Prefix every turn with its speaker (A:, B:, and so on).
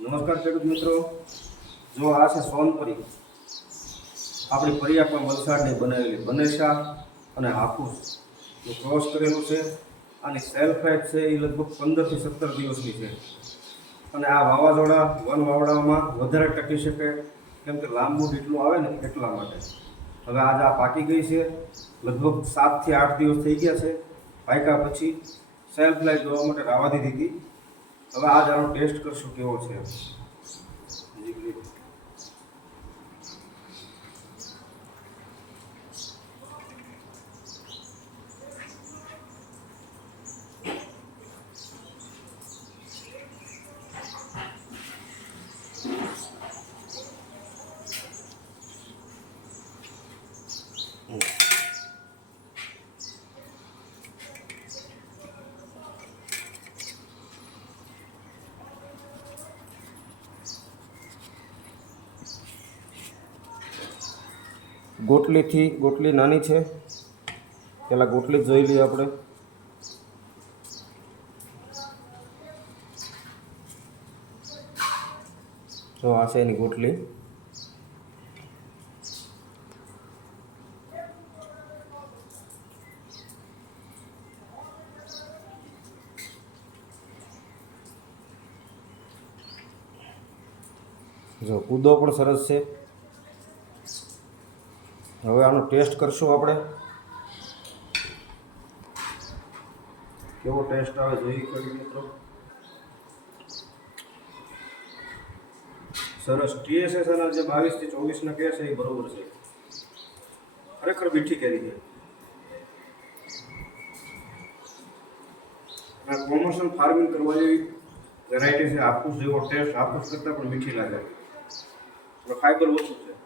A: નમસ્કાર ખેડૂત મિત્રો. જો આ છે સોનપરી, આપણી પર્યાપણ વલસાડની બનાવેલી બનેશા અને હાફૂસનું ક્રોસ કરેલું છે, આની સેલ્ફ લાઈફ છે એ લગભગ પંદરથી સત્તર દિવસની છે. અને આ વાવાઝોડા વન વાવડામાં વધારે ટકી શકે, કેમ કે લાંબુ જેટલું આવે ને એટલા માટે. હવે આજે આ પાકી ગઈ છે, લગભગ સાતથી આઠ દિવસ થઈ ગયા છે. પાક્યા પછી સેલ્ફ લાઈટ જોવા માટે રાવા દીધી. હતી હવે આજ આનો ટેસ્ટ કરશું કેવો છે જીગલી. ગોટલીથી, ગોટલી નાની છે. પહેલાં ગોટલી જોઈ લઈએ આપણે. જો આ છે એની ગોટલી. જો કૂદો પણ સરસ છે. હવે આનો ટેસ્ટ કરશું આપણે. કેવો ટેસ્ટ આવે જોઈએ કરી મિત્રો. સરસ. ટીએસએસના જે બાવીસથી ચોવીસના કહે છે એ બરોબર છે. ખરેખર મીઠી કેરી છે. આ કોમર્શિયલ ફાર્મિંગ કરવા જેવી વેરાયટી છે હાફૂસ જેવો ટેસ્ટ હાફૂસ કરતાં પણ મીઠી લાગે. ફાઈબર ઓછું છે.